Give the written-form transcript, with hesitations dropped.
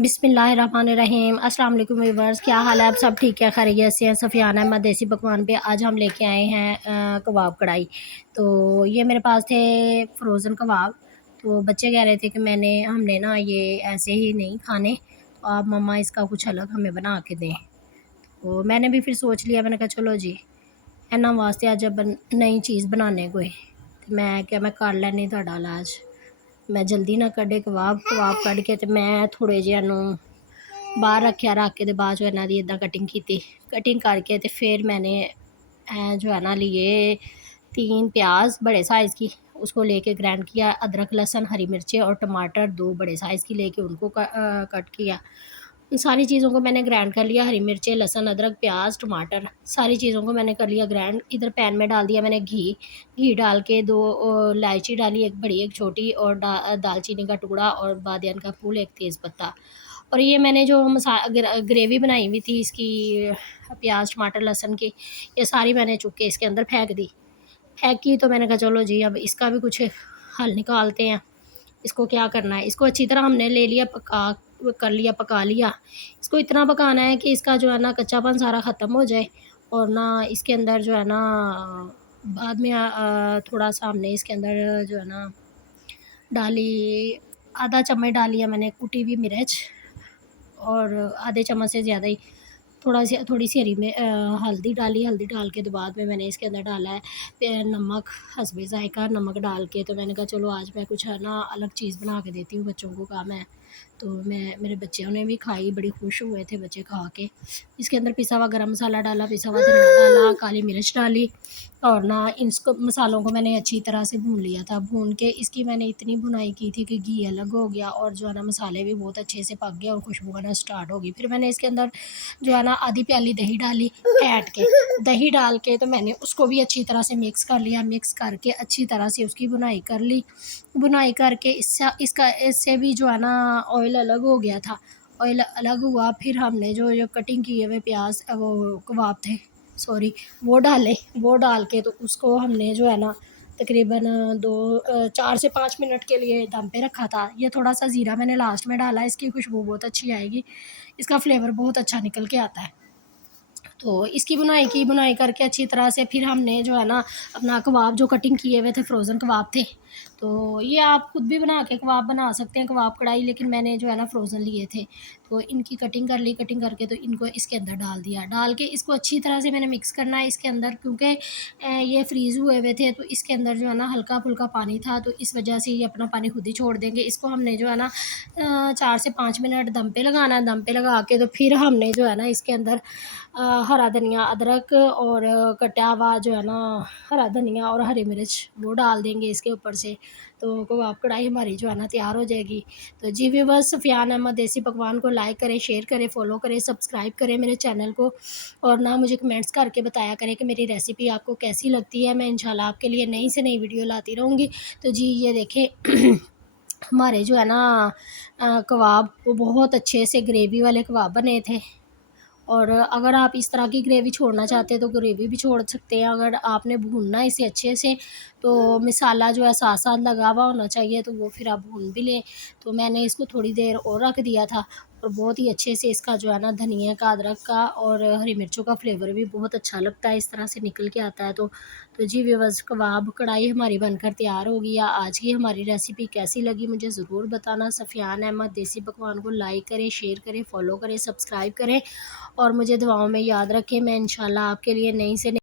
बिस्मिल्लाहिर्रहमानिर्रहीम। अस्सलाम वालेकुम व्यूअर्स, क्या हाल है? आप सब ठीक है, खैरियत से हैं? सफ़ियान अहमद देसी पकवान पे आज हम लेके आए हैं कबाब कढ़ाई। तो ये मेरे पास थे फ्रोज़न कबाब। तो बच्चे कह रहे थे कि हमने ना ये ऐसे ही नहीं खाने, तो आप मम्मा इसका कुछ अलग हमें बना के दें। तो मैंने भी फिर सोच लिया, मैंने कहा चलो जी इन्हां वास्ते अज नई चीज़ बनाने कोई, तो मैं कर लैनी तुहाडा इलाज। मैं जल्दी ना कड्ढे कबाब कढ़ के, तो मैं थोड़े जिहे इहनूं बाहर रखा, रख के बाद जो इन्हां दी इदां कटिंग करके, तो फिर मैंने जो है ना लिए 3 प्याज बड़े साइज़ की, उसको लेके ग्राइंड किया। अदरक लहसुन हरी मिर्चें और टमाटर 2 बड़े साइज़ की लेके उनको कट किया। उन सारी चीज़ों को मैंने ग्राइंड कर लिया। हरी मिर्चें, लहसुन, अदरक, प्याज, टमाटर, सारी चीज़ों को मैंने कर लिया ग्राइंड। इधर पैन में डाल दिया मैंने घी डाल के 2 इलायची डाली, एक बड़ी एक छोटी, और दालचीनी का टुकड़ा, और बादियान का फूल, एक तेज़पत्ता। और ये मैंने जो ग्रेवी बनाई हुई थी इसकी, प्याज टमाटर लहसुन की, ये सारी मैंने चुक के इसके अंदर फेंक की। तो मैंने कहा चलो जी अब इसका भी कुछ हल निकालते हैं। इसको क्या करना है, इसको अच्छी तरह हमने ले लिया, पका लिया। इसको इतना पकाना है कि इसका जो है ना कच्चापन सारा ख़त्म हो जाए, और ना इसके अंदर जो है ना बाद में थोड़ा सा हमने इसके अंदर जो है ना डाली, आधा चम्मच डाली है मैंने कुटी हुई मिर्च, और आधे चम्मच से ज़्यादा ही थोड़ी सी हल्दी डाली। हल्दी डाल के तो बाद में मैंने इसके अंदर डाला है नमक, हस्बे ज़ायक़ा नमक डाल के। तो मैंने कहा चलो आज मैं कुछ है ना अलग चीज़ बना के देती हूँ बच्चों को, कहा मैं। तो मेरे बच्चों ने भी खाई, बड़ी खुश हुए थे बच्चे खा के। इसके अंदर पिसा हुआ गरम मसाला डाला, पिसा हुआ धनिया डाला, काली मिर्च डाली, और ना इसको मसालों को मैंने अच्छी तरह से भून लिया था। भून के इसकी मैंने इतनी भुनाई की थी कि घी अलग हो गया, और जो है ना मसाले भी बहुत अच्छे से पक गए, और खुशबू आना स्टार्ट हो गई। फिर मैंने इसके अंदर जो है ना आधी प्याली दही डाली फेंट के। दही डाल के तो मैंने उसको भी अच्छी तरह से मिक्स कर लिया। मिक्स करके अच्छी तरह से उसकी बुनाई कर ली। बुनाई करके इससे भी जो है ना ऑयल अलग हो गया था। ऑयल अलग हुआ, फिर हमने जो कटिंग किए हुए प्याज, वो कबाब थे, सॉरी, वो डाल के, तो उसको हमने जो है ना तकरीबन 4 से 5 मिनट के लिए दम पे रखा था। ये थोड़ा सा ज़ीरा मैंने लास्ट में डाला, इसकी खुशबू बहुत अच्छी आएगी, इसका फ्लेवर बहुत अच्छा निकल के आता है। तो इसकी बुनाई करके अच्छी तरह से फिर हमने जो है ना अपना कबाब जो कटिंग किए हुए थे, फ्रोज़न कबाब थे। तो ये आप खुद भी बना के कबाब बना सकते हैं, कबाब कढ़ाई, लेकिन मैंने जो है ना फ्रोज़न लिए थे। तो इनकी कटिंग कर ली, कटिंग करके तो इनको इसके अंदर डाल दिया। डाल के इसको अच्छी तरह से मैंने मिक्स करना है इसके अंदर, क्योंकि ये फ्रीज़ हुए हुए थे, तो इसके अंदर जो है ना हल्का-फुल्का पानी था, तो इस वजह से ये अपना पानी खुद ही छोड़ देंगे। इसको हमने जो है ना 4 से 5 मिनट दम पे लगाना है। दम पे लगा के तो फिर हमने जो है ना इसके अंदर हरा धनिया, अदरक, और कटा हुआ जो है ना हरा धनिया और हरी मिर्च, वो डाल देंगे इसके ऊपर से। तो कबाब कढ़ाई हमारी जो है ना तैयार हो जाएगी। तो जी व्यूअर्स, सफ़ियान अहमद देसी पकवान को लाइक करें, शेयर करें, फ़ॉलो करें, सब्सक्राइब करें मेरे चैनल को, और ना मुझे कमेंट्स करके बताया करें कि मेरी रेसिपी आपको कैसी लगती है। मैं इंशाल्लाह आपके लिए नई से नई वीडियो लाती रहूँगी। तो जी ये देखें हमारे जो है ना कबाब वो बहुत अच्छे से ग्रेवी वाले कबाब बने थे। और अगर आप इस तरह की ग्रेवी छोड़ना चाहते हैं तो ग्रेवी भी छोड़ सकते हैं। अगर आपने भूनना है इसे अच्छे से, तो मसाला जो है साथ साथ लगा हुआ होना चाहिए, तो वो फिर आप भून भी लें। तो मैंने इसको थोड़ी देर और रख दिया था, और बहुत ही अच्छे से इसका जो है ना धनिया का, अदरक का और हरी मिर्चों का फ्लेवर भी बहुत अच्छा लगता है, इस तरह से निकल के आता है। तो जी व्यूअर्स, कबाब कढ़ाई हमारी बनकर तैयार हो गई है। आज की हमारी रेसिपी कैसी लगी मुझे ज़रूर बताना। सफ़ियान अहमद देसी पकवान को लाइक करें, शेयर करें, फ़ॉलो करें, सब्सक्राइब करें, और मुझे दुआओं में याद रखें। मैं इंशाल्लाह आपके लिए नई से